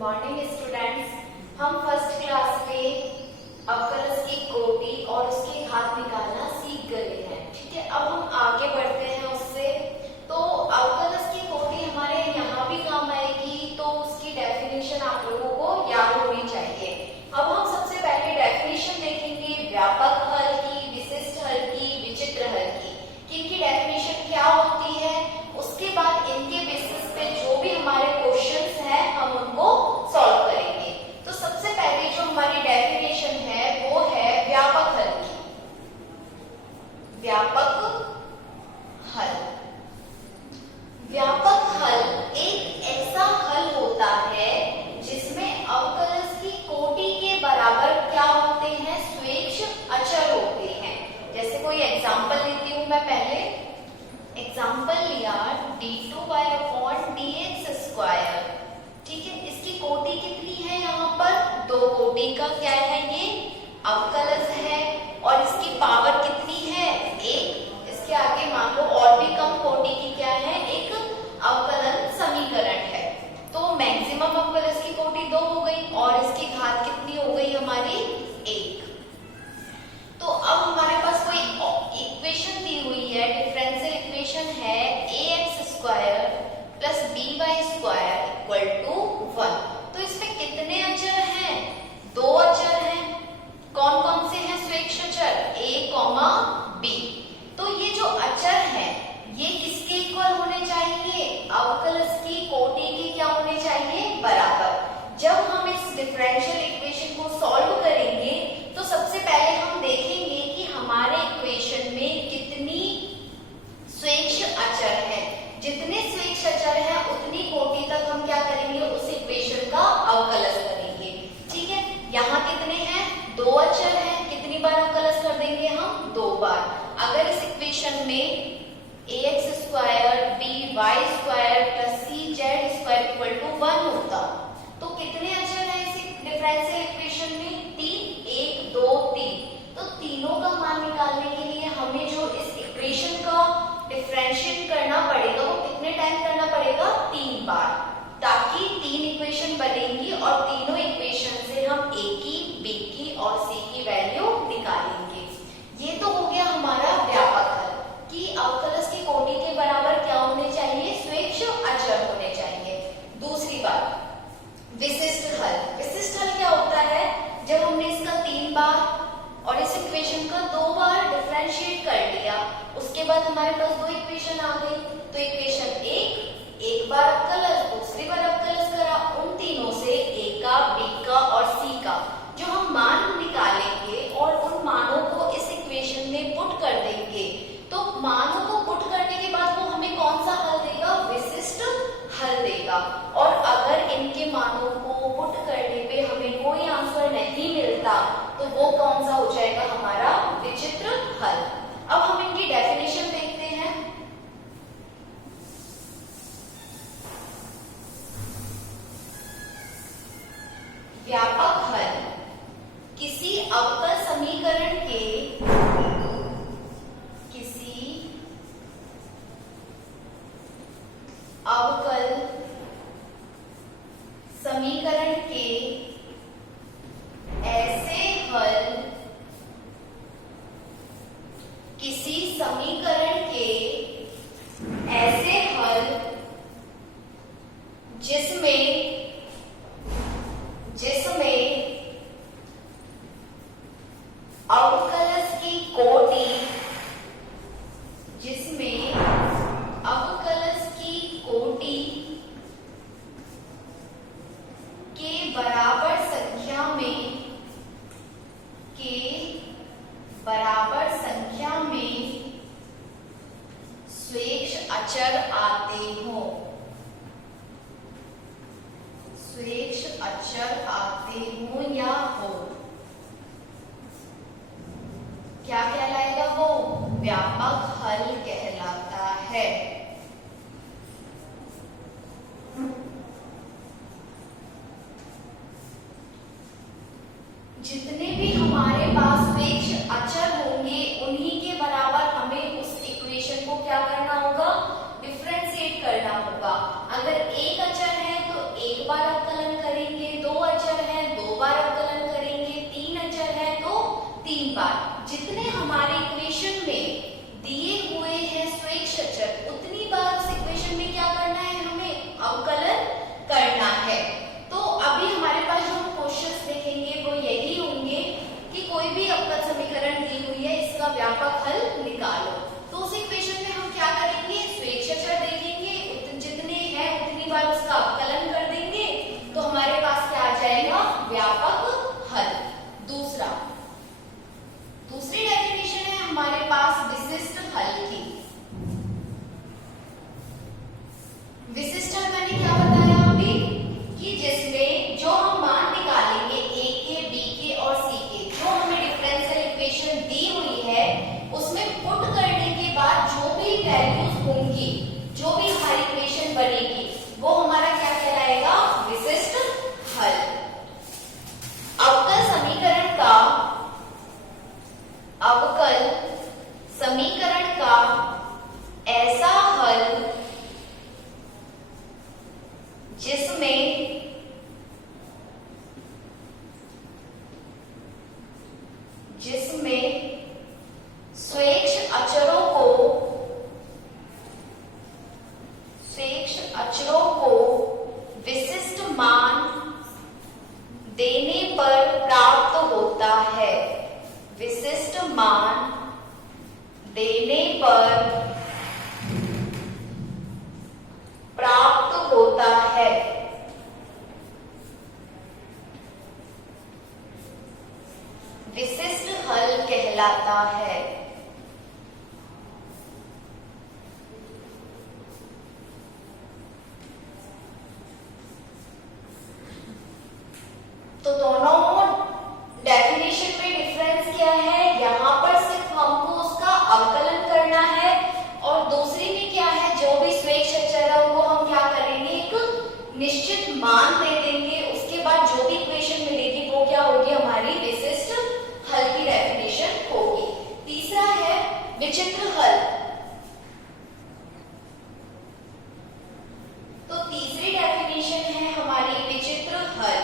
Morning students. हम first class में अवकलज की कोटि और उसके घात निकालना सीख गए हैं। ठीक है, अब हम आगे बढ़ते हैं उससे। तो अवकलज की कोटि हमारे यहाँ भी काम आएगी, तो उसकी डेफिनेशन आप लोगों को याद होनी चाहिए। अब हम सबसे पहले डेफिनेशन देखेंगे व्यापक हल की, विशिष्ट हल की, विचित्र हल की, कि इनकी डेफिनेशन क्या होती है। उसके बाद इनके बेसिस पे जो भी हमारे क्वेश्चंस हैं हम उनको सॉल्व करेंगे। तो सबसे पहले जो हमारी डेफिनेशन है वो है व्यापक हल की। व्यापक हल, व्यापक हल एक ऐसा हल होता है जिसमें अवकलज की कोटि के बराबर क्या होते हैं, स्वेच्छ अचर होते हैं। जैसे कोई एग्जांपल लेती हूं मैं, पहले एग्जाम्पल लिया d2y/dx²। ठीक है, इसकी कोटि कितनी है, यहाँ पर दो कोटि का क्या है, ये अवकलज है। और इसकी पावर कितनी है, एक। इसके आगे मान लो और भी कम कोटि की क्या है, एक अवकलन समीकरण है। तो मैक्सिमम अवकलज की कोटि 2 हो गई और इसकी घात कितनी हो गई हमारी, 1। तो अब हमारे पास कोई इक्वेशन दी हुई है, डिफरेंशियल इक्वेशन है ax² + by² = 1। तो इसमें कितने अचर हैं, 2 अचर हैं। कौन कौन से हैं स्वेच्छ अचर, a, b। तो ये जो अचर हैं ये किसके इक्वल होने चाहिए, अवकलज की कोटि के क्या होने चाहिए, बराबर। जब हम इस डिफरेंशियल इक्वेशन को सॉल्व करेंगे तो सबसे पहले हम देखेंगे कि हमारे इक्वेशन में कितनी स्वेच्छ अचर हैं। जितने स्वेच्छ अचर हैं उतनी कोटि तक हम क्या करेंगे, उस इक्वेशन का अवकलज करेंगे। ठीक है, यहाँ कितने हैं, 2 अचर हैं। कितनी बार अवकलज कर देंगे हम, 2 बार। अगर इस इक्वेशन में ax² by² + cz² = 1 होता तो कितने अचर हैं इस डिफरेंशियल इक्वेशन में, 3, 1, 2, 3। तो तीनों का मान निकालने के लिए हमें जो इस इक्वेशन का डिफरेंशिएट करना पड़ेगा वो कितने टाइम करना पड़ेगा, 3 बार, ताकि 3 इक्वेशन बनेंगी और तीनों इक्वेशन से हम a की, b की और c की वैल्यू निकालेंगे। ये तो हो गया हमारा व्यापक हल कि अवकलज की कोटि के बराबर क्या होने चाहिए, स्वेच्छ अचर होने चाहिए। दूसरी बात विशिष्ट हल। विशिष्ट हल क्या होता है, जब हमने इसका 3 बार और इस इक्वेशन का 2 बार डिफरेंशिएट कर लिया, उसके बाद हमारे पास 2 इक्वेशन आ गई। तो इक्वेशन एक बार अवकलज, दूसरी बार अवकलज करा, उन तीनों से a का, b का और c का जो हम मान निकालेंगे और उन मानों को इस इक्वेशन में पुट कर देंगे। तो मानों को पुट करने के बाद वो हमें कौन सा हल देगा, विशिष्ट हल देगा। और अगर इनके मानों को पुट करने पे हमें कोई आंसर नहीं मिलता तो वो कौन सा हो जाएगा, हमारा विचित्र हल। अब हम इनकी डेफिनेशन देखते हैं। व्यापक हल किसी अवकल समीकरण के ऐसे हल, किसी समीकरण के ऐसे हल जिसमें अवकलज की कोटि, के बराबर संख्या में स्वेच्छ अचर आते हो, स्वेच्छ अचर आते हो या हो, क्या कहलाएगा, वो व्यापक हल कहलाता है। जितने भी हमारे पास स्वेच्छ अचर होंगे उन्हीं के बराबर हमें उस इक्वेशन को क्या करना होगा, डिफरेंशिएट करना होगा। अगर एक अचर है तो एक बार अवकलन करेंगे, हमारे इक्वेशन में दिए हुए हैं स्वेच्छ अचर, उतनी बार उस इक्वेशन में क्या करना है, हमें अवकलन करना है। तो अभी हमारे पास जो क्वेश्चंस देखेंगे वो यही होंगे कि कोई भी अवकल समीकरण दी हुई है, इसका व्यापक हल निकालो। तो उस इक्वेशन में हम क्या करेंगे, स्वेच्छ अचर देखेंगे, जितने हैं उतनी बार उसका अवकलन कर देंगे, तो हमारे पास क्या आ जाएगा, व्यापक हल। दूसरी डेफिनेशन है हमारे पास विशिष्ट हल की। विशिष्ट हल मैंने क्या बताया अभी, कि जिसमें जो हम मान निकालेंगे a के, b के और c के, जो हमें डिफरेंशियल इक्वेशन दी हुई है उसमें पुट करने के बाद जो भी वैल्यूज होंगी, जो भी हमारी इक्वेशन बनेगी, वो हमारा क्या कहलाएगा, विशिष्ट हल। अवकल समीकरण का ऐसा हल जिसमें स्वेच्छ अचरों को विशिष्ट मान देने पर प्राप्त होता है, विशिष्ट मान देने पर प्राप्त होता है। विशिष्ट हल कहलाता है। तो दोनों डेफिनेशन में डिफरेंस क्या है, यहाँ पर सिर्फ हमको उसका अवकलन करना है, और दूसरी में क्या है, जो भी स्वेच्छ अचर है वो हम क्या करेंगे, एक निश्चित मान दे देंगे, उसके बाद जो भी इक्वेशन मिलेगी वो क्या होगी, हमारी विशिष्ट हल की डेफिनेशन होगी। तीसरा है विचित्र हल। तो तीसरी डेफिनेशन है हमारी विचित्र हल।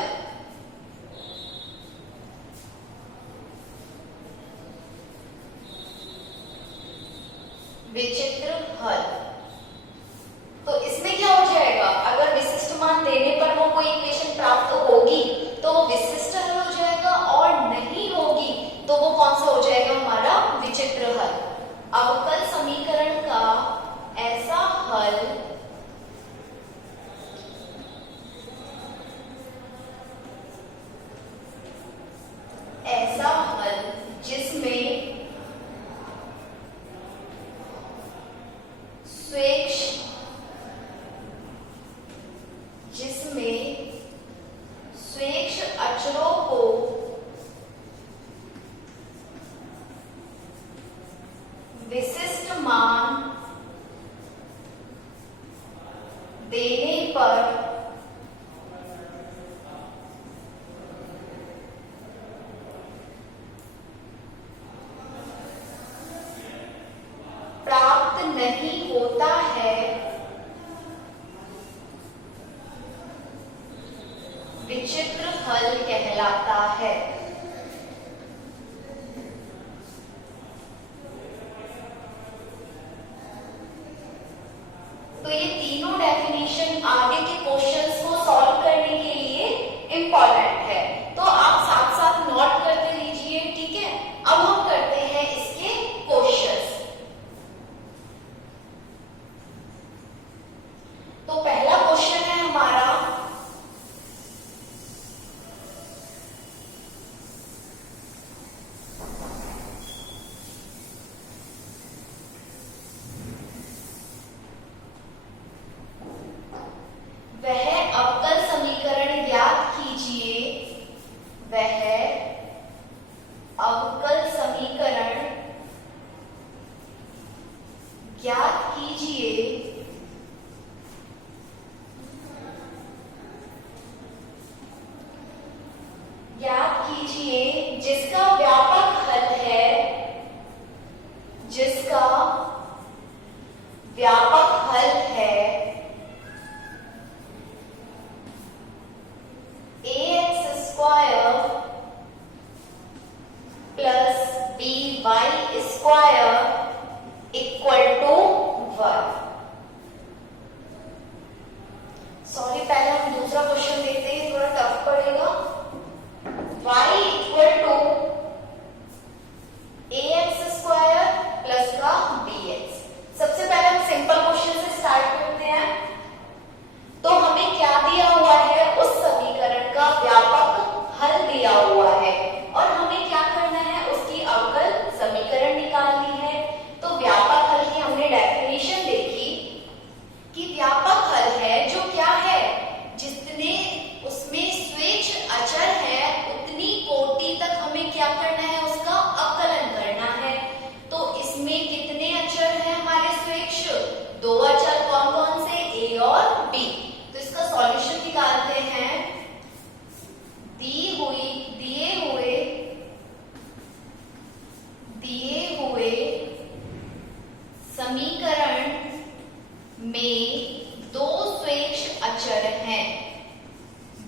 विचित्र हल, तो इसमें क्या हो जाएगा, अगर विशिष्ट मान देने पर वो कोई इक्वेशन प्राप्त होगी तो वो विशिष्ट हल हो जाएगा, और नहीं होगी तो वो कौन सा हो जाएगा, हमारा विचित्र हल। अवकल समीकरण का ऐसा हल जिसमें स्वेच्छ अचरों को विशिष्ट मान देने पर प्राप्त नहीं होता है, विचित्र हल कहलाता है। तो ये तीनों डेफिनेशन आगे के क्वेश्चंस को सॉल्व करने के लिए इंपॉर्टेंट है, तो आप साथ साथ नोट करते लीजिए, ठीक है। अब हम करते हैं इसके क्वेश्चंस। तो पहला क्वेश्चन है हमारा,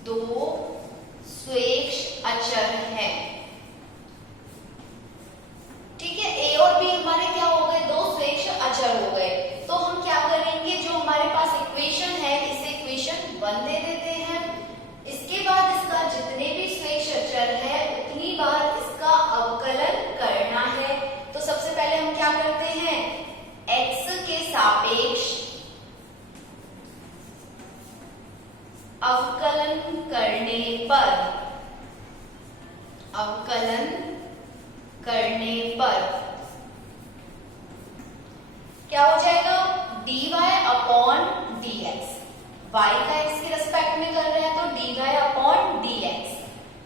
दो स्वेच्छ अचर हैं। ठीक है, ए और बी हमारे क्या हो गए, दो स्वेच्छ अचर हो गए। तो हम क्या करेंगे, जो हमारे पास इक्वेशन है इसे इक्वेशन 1 दे देते हैं। इसके बाद इसका जितने भी स्वेच्छ अचर है उतनी बार इसका अवकलन करना है। तो सबसे पहले हम क्या करते हैं, x के सापेक्ष अवकलन करने पर क्या हो जाएगा, dy अपॉन dx। y का x के रेस्पेक्ट में कर रहे हैं तो dy अपॉन dx।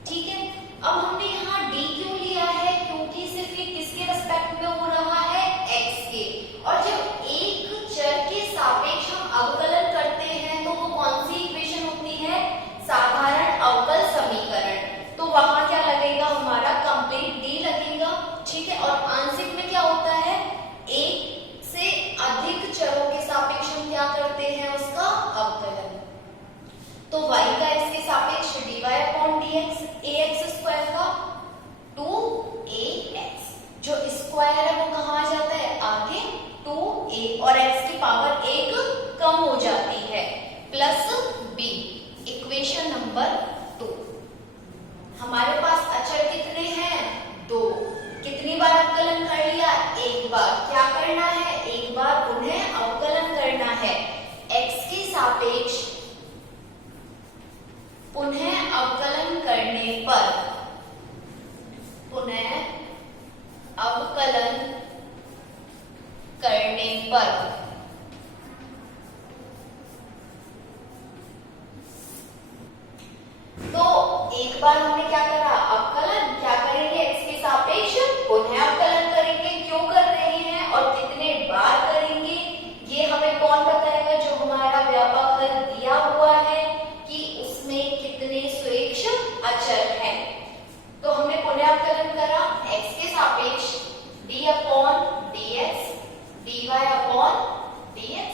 ठीक है, अब हमने यहाँ d क्यों लिया है, क्योंकि सिर्फ ये किसके रेस्पेक्ट में हो रहा है, x के। और जब एक चर के सापेक्ष हम अवकलन करते हैं तो वो कौन सी इक्वेशन होती है, साधारण अवकल समीकरण। तो वहां क्या लगेगा, हमारा कंप्लीट d लगेगा। ठीक है, और आंशिक में क्या होता है, एक से अधिक चरों के सापेक्ष हम क्या करते हैं, उसका अवकलन। तो y का x के सापेक्ष dy upon dx, ax square का 2ax, जो स्क्वायर है वो कहाँ आ जाता है, आगे 2a, और x की पावर 1 कम हो जाती है, प्लस b। Equation number 2। हमारे पास अचर कितने हैं, 2। कितनी बार अवकलन कर लिया, एक बार। क्या करना है, एक बार उन्हें अवकलन करना है। x के सापेक्ष पुनः अवकलन करने पर, तो एक बार हमने क्या करा, अवकलन। क्या करेंगे, x के सापेक्ष पुनः अवकलन करेंगे। क्यों कर रहे हैं और कितने बार करेंगे, ये हमें कौन बताएगा, जो हमारा व्यापक हल दिया हुआ है कि उसमें कितने स्वेच्छ अचर हैं। तो हमने पुनः अवकलन करा, x के सापेक्ष d upon dx, dy upon dx,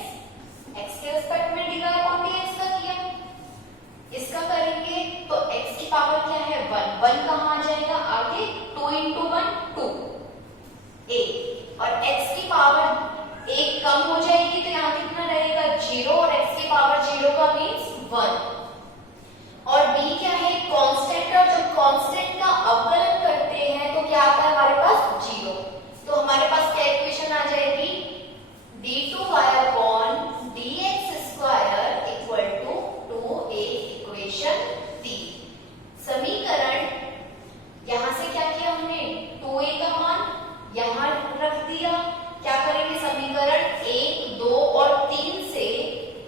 x के रेस्पेक्ट में dy अपॉन dx का किया। इसका करेंगे तो x की पावर क्या है, 1। 1 कहाँ आ जाएगा, आगे 2 इंटू 1 2 a, और x की पावर 1 कम हो जाएगी तो यहाँ कितना रहेगा, 0, और x की पावर 0 का मीन्स 1। और b क्या है, कांस्टेंट, और जब कांस्टेंट का अवकलन करते हैं तो क्या आता है हमारे पास, 0। तो हमारे पास क्या इक्वेशन आ जाएगी, d2y upon dx square equal to 2a, equation 3। समीकरण, यहां से क्या किया हमने, 2a का मान यहां रख दिया। क्या करेंगे, समीकरण 1, 2 और 3 से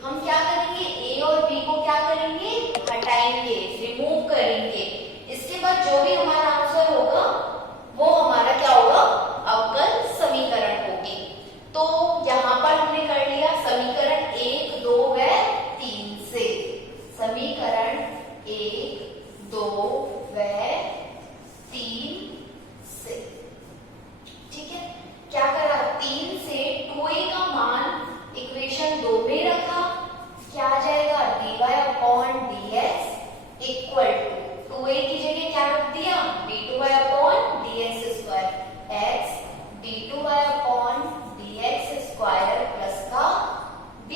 हम क्या करेंगे, a और b को क्या करेंगे, हटाएंगे, रिमूव करेंगे। इसके बाद जो भी हमारा आंसर होगा वो हमारा क्या होगा, अवकल समीकरण होगी। तो यहाँ पर हमने कर लिया समीकरण 1, 2 व 3 से, समीकरण 1, 2 व 3 से। ठीक है, क्या करा, 3 से 2a का मान इक्वेशन 2 में रखा। क्या आ जाएगा, dy upon dx equal to 2a की जगह क्या रख दिया, d2y upon dx square, x d2y upon dx square plus का b।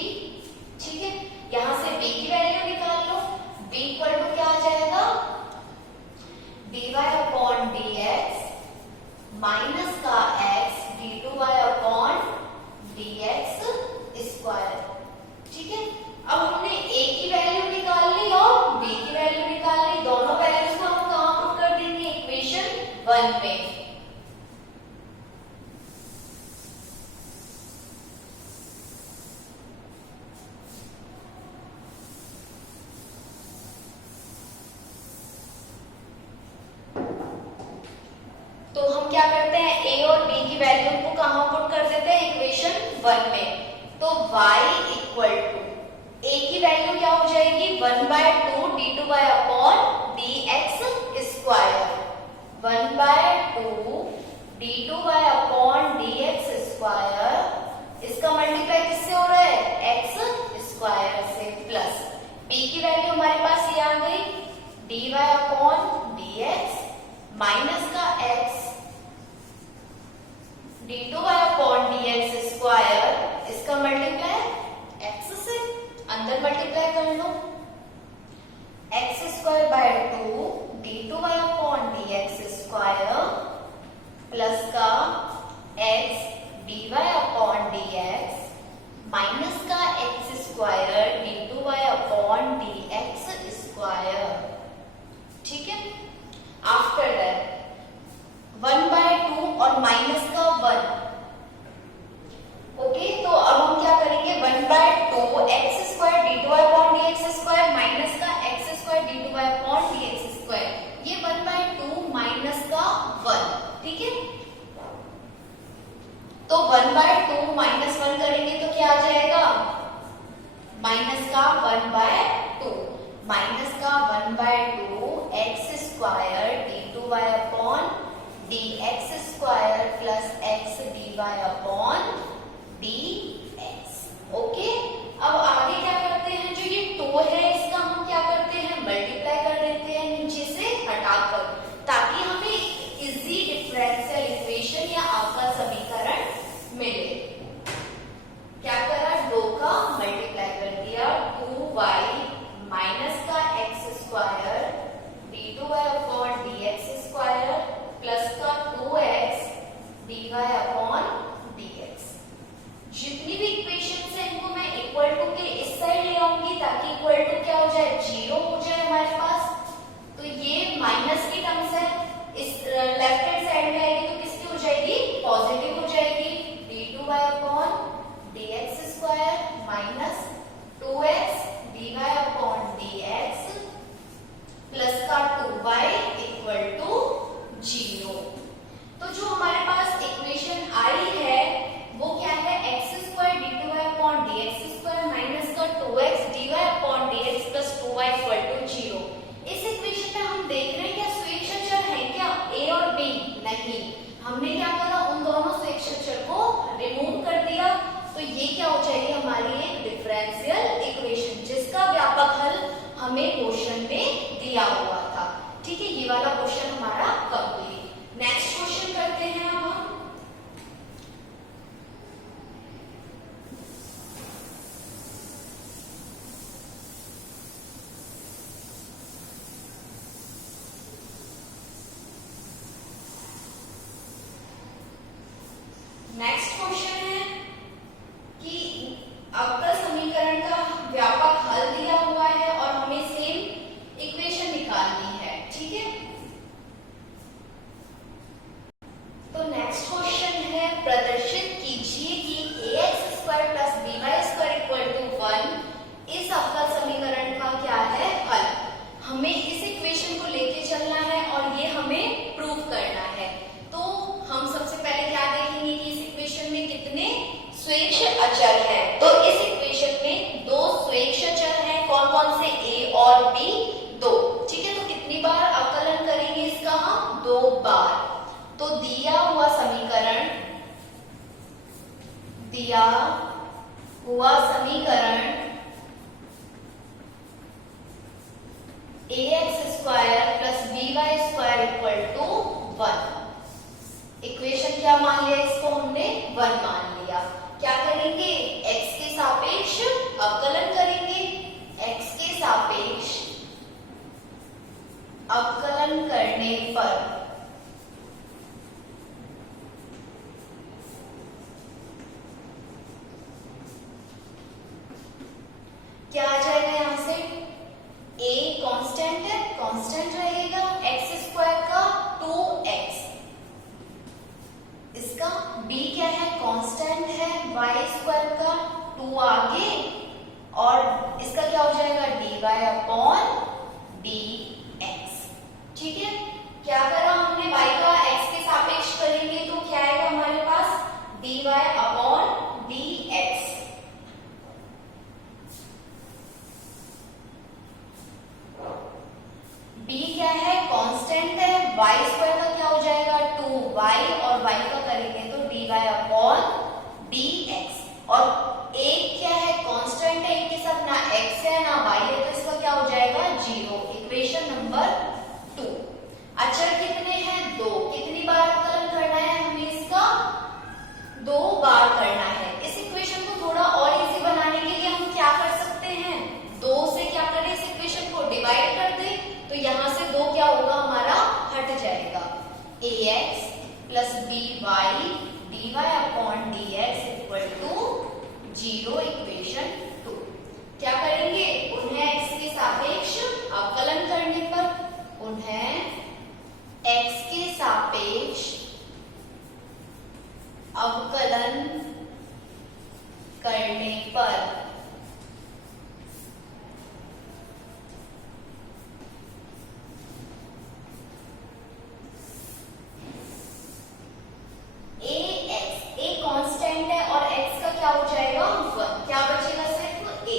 ठीक है, यहां से b की वैल्यू निकाल लो। b इक्वल टू क्या आ जाएगा, dy अपॉन dx माइनस का x d2y upon dx square. ठीक है, अब हमने a की वैल्यू निकाल ली और b की वैल्यू निकाल ली। दोनों वैल्यूज को हम कहां पुट कर देंगे, इक्वेशन 1 में। तो हम क्या करते हैं, a और b की वैल्यू को कहां पुट कर देते हैं, इक्वेशन 1 में। तो y इक्वल टू, a की वैल्यू क्या हो जाएगी, 1/2 d2y upon dx square, 1/2 d2y upon dx square. इसका मल्टीप्लाई किससे हो रहा है, x स्क्वायर से, प्लस b की वैल्यू हमारे पास ये आ गई dy अपॉन dx माइनस का x d2y upon dx square, इसका मल्टीप्लाई x से अंदर मल्टीप्लाई कर लो, x square by 2 d2y upon dx square plus का x dy upon dx minus का x square d2y upon dx square. ठीक है, after that 1/2 और माइनस का 1। ओके, तो अब हम क्या करेंगे, 1/2 x square d2y upon dx square minus का x square d2y upon dx square, ये 1/2 माइनस का 1। ठीक है, तो 1/2 माइनस 1 करेंगे तो क्या आ जाएगा, माइनस का 1/2 माइनस का 1/2 x square d2y upon dx square plus x dy upon dx। Okay, अब आगे क्या करते हैं, जो ये 2 है इसका हम क्या करते हैं, मल्टीप्लाई कर देते हैं नीचे से हटाकर, ताकि हमें इजी डिफरेंशियल इक्वेशन या अवकल समीकरण मिले। क्या करा, 2 का मल्टीप्लाई कर दिया, 2y माइनस का x square d2y upon dx square plus का 2x dy अपॉन dx। जितनी भी इक्वेशन है इनको मैं इक्वल टू के इस साइड ले आऊंगी ताकि इक्वल टू क्या हो जाए, 0 हो जाए हमारे पास। तो ये माइनस की टर्म्स है, इस लेफ्ट हैंड साइड में आएगी तो किसकी हो जाएगी, पॉजिटिव हो जाएगी, d2y upon dx square minus 2x dy upon dx plus का 2y इक्वल टू 0। तो जो हमारे पास इक्वेशन आई है वो क्या है, x square d2y upon dx square minus का 2x dy upon dx plus 2y equal to 0। इस इक्वेशन में हम देख रहे हैं क्या स्वेच्छा चर है क्या, a और b, नहीं, हमने क्या करा, उन दोनों स्वेच्छा चर को रिमूव कर दिया। तो ये क्या हो जाएगी, हमारी एक डिफरेंशियल इक्वेशन जिसका व्यापक हल हमें क्वेश्चन में दिया हुआ था। ठीक है, ये वाला क्वेश्चन हमारा कंप्लीट। नेक्स्ट क्वेश्चन करते हैं अब हम। नेक्स्ट क्वेश्चन है कि अवकल समीकरण का व्यापक हल दिया हुआ है और हमें सेम इक्वेशन निकालनी है। ठीक है, तो नेक्स्ट क्वेश्चन है, प्रदर्शित कीजिए कि ax square plus by square equal to 1 इस अवकल समीकरण का क्या है हल। हमें इस इक्वेशन को लेके चलना है और ये हमें प्रूव करना है। तो हम सबसे पहले क्या देखेंगे कि इस इक्वेशन में कितने स्वेच्छ अचर हैं। तो इस इक्वेशन में 2 स्वेच्छ अचर हैं, कौन कौन से, a और b, 2। ठीक है, तो कितनी बार अवकलन करेंगे इसका हम, 2 बार। तो दिया हुआ समीकरण ax square plus by square equal to 1। Equation क्या मान लिया, इसको हमने 1 मान लिया। क्या करेंगे, x के सापेक्ष अवकलन करेंगे, x के सापेक्ष अवकलन करने पर क्या आ जाएगा, यहां से a कांस्टेंट है, कांस्टेंट रहेगा, x स्क्वायर का 2x, इसका b क्या है, कांस्टेंट है, y स्क्वायर का 2 आगे, और इसका क्या हो जाएगा, dy अपॉन dx। ठीक है, क्या करा हमने, y का x के सापेक्ष करेंगे तो क्या आएगा हमारे पास, dy अपॉन dx। b क्या है, कांस्टेंट है, y स्क्वायर का क्या हो जाएगा 2y, और y का करेंगे तो dy अपॉन dx। और एक क्या है, कांस्टेंट है, एक के साथ ना x है ना y है, तो इसका क्या हो जाएगा 0। Equation number number 2। अचर कितने हैं? 2। कितनी बार अवकलन करना है हमें इसका? 2 बार करना है। इस इक्वेशन को थोड़ा और इजी बनाने के लिए हम क्या कर सकते हैं? 2 से क्या करें, इस इक्वेशन को डिवाइड कर दें, तो यहां से 2 क्या होगा हमारा? हट जाएगा। ax plus by dy upon dx equal to 0 equation 2। क्या करेंगे? उन्हें x के सापेक्ष अवकलन करने पर, उन्हें x के सापेक्ष अवकलन करने पर a कांस्टेंट है और x का क्या हो जाएगा? 1। क्या बचेगा? सिर्फ a।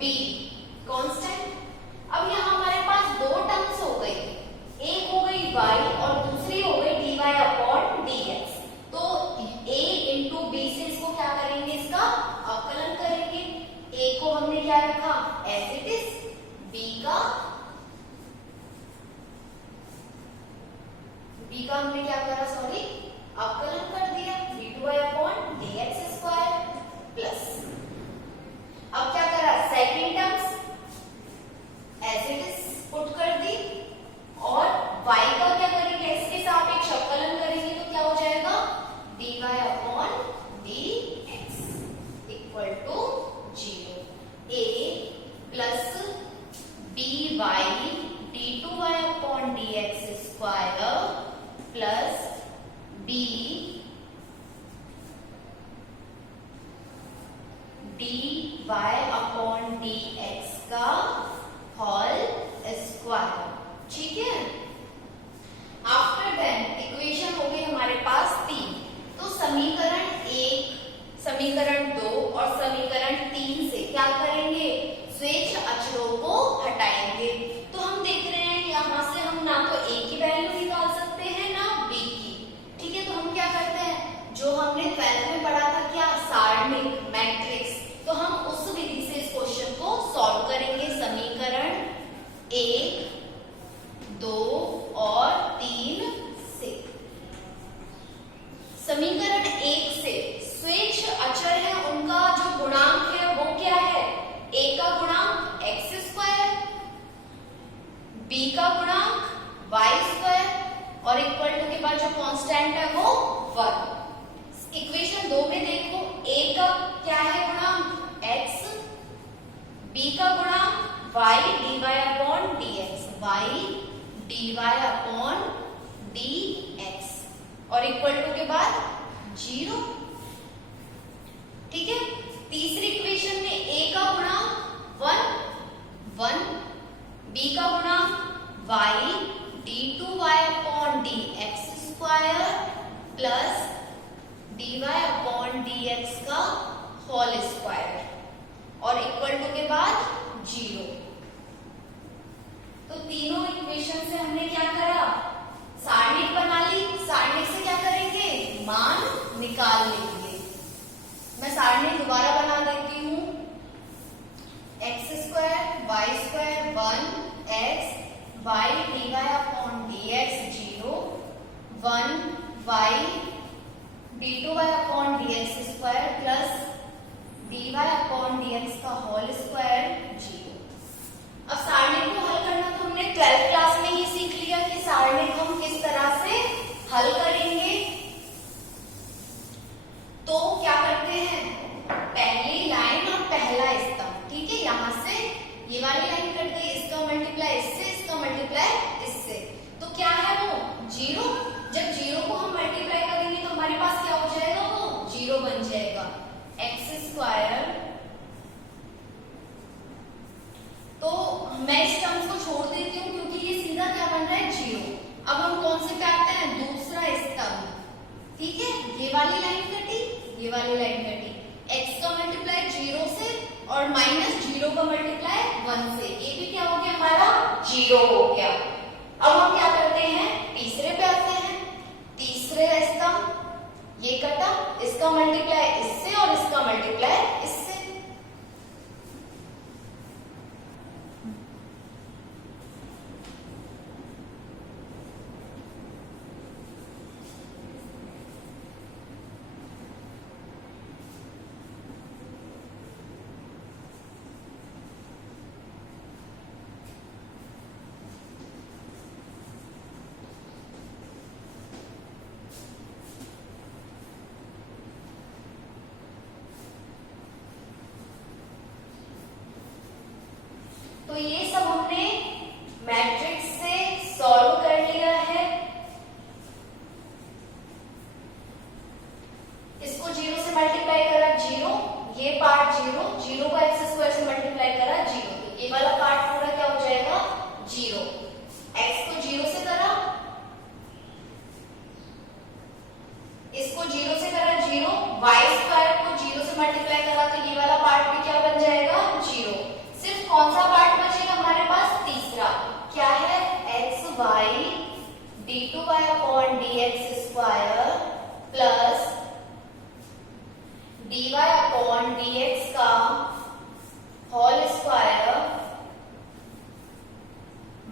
b constant. अब यहाँ हमारे पास 2 टर्म्स हो गई, एक हो गई y और दूसरी हो गई dy अपॉन dx। तो a इंटू b से इसको क्या करेंगे? इसका अवकलन करेंगे। a को हमने क्या रखा? As it is. b का हमने क्या करा? सॉरी, अवकलन कर दिया d2y upon dx square plus, अब क्या करा? Second terms as it is put कर दी और y का क्या करेंगे? x के सापेक्ष अवकलन करेंगे, तो क्या हो जाएगा? dy upon dx equal to 0। a plus by d2y upon dx square plus b dy upon dx का होल स्क्वायर। ठीक है। आफ्टर देन इक्वेशन हो गई हमारे पास 3। तो समीकरण 1, समीकरण 2 और समीकरण 3 से क्या करेंगे? स्वेच्छ अचरों को हटाएंगे। तो हम देख रहे हैं यहाँ से हम ना तो a की वैल्यू निकाल सकते हैं ना b की। ठीक है, तो हम क्या करते हैं? जो हमने 12th में पढ़ा था, क्या? सारणिक मैट्रिक्स। तो हम उस विधि से इस क्वेश्चन को सॉल्व करेंगे। समीकरण 1, 2 और 3 से। समीकरण 1 से स्वेच्छ अचर है, उनका जो गुणांक है वो क्या है? a का गुणांक x स्क्वायर, b का गुणांक y स्क्वायर और इक्वल टू के बाद जो कांस्टेंट है वो 1। इक्वेशन 2 में देखो, a का क्या है गुणांक? x, b का गुणांक y dy upon dx, y dy upon dx और इक्वल टू के बाद 0। ठीक है। तीसरी इक्वेशन में a का गुणांक 1, b का गुणांक y d2y upon dx square plus dy upon dx का होल स्क्वायर और इक्वल टू के बाद 0। तो तीनों इक्वेशन से हमने क्या करा? सारणिक बना ली। सारणिक से क्या करेंगे? मान निकाल लेंगे। मैं सारणिक दोबारा बना देती हूँ। x square y square 1x y dy upon dx 0, 1 y d2y upon dx square plus dy upon dx का होल स्क्वायर 0। अब सारणिक को हल करना तो हमने 12th क्लास में ही सीख लिया कि सारणिक हम किस तरह से हल करेंगे। तो क्या करते हैं? पहली लाइन और पहला स्तंभ। ठीक है, यहां से ये वाली लाइन कट गई, इसका मल्टीप्लाई इससे, इसका मल्टीप्लाई इससे, तो क्या है वो? 0। जब 0 को हम मल्टीप्लाई करेंगे तो हमारे पास क्या हो जाएगा? वो 0 बन जाएगा। x स्क्वायर, तो मैं इस टर्म्स को छोड़ देती हूँ क्योंकि ये सीधा क्या बन रहा है? 0। अब हम कौन से पे आते हैं? दूसरा स्तंभ। ठीक है, ये वाली लाइन कटी, ये वाली लाइन कटी, x का मल्टीप्लाई 0 से और माइनस 0 का मल्टीप्लाई 1 से, ये भी क्या हो गया हमारा? 0 हो गया। अब हम क्या करते हैं? तीसरे पे आते हैं। तीसरे स्तंभ, ये कटा, इसका मल्टीप्लाई इससे और इसका मल्टीप्लाई इससे,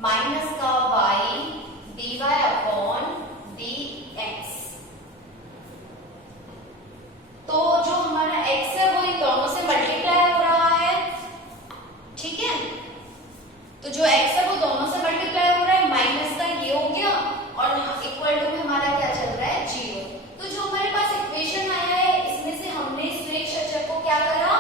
माइनस का y dy अपॉन dx। तो जो हमारा x है वो इन दोनों से मल्टीप्लाई हो रहा है, ठीक है। तो जो x है वो दोनों से मल्टीप्लाई हो रहा है, माइनस का ये हो गया और इक्वल टू में हमारा क्या चल रहा है 0। तो जो हमारे पास इक्वेशन आया है इसमें से हमने सुरेख अचर को क्या करा,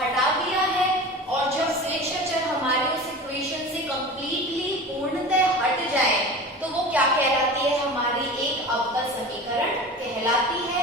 हटा दिया है। और जब सुरेख अचर हमारे उस इक्वेशन से कंप्लीटली पूर्णतः हट जाए तो वो क्या कहलाती है, हमारी एक अवकल समीकरण कहलाती है।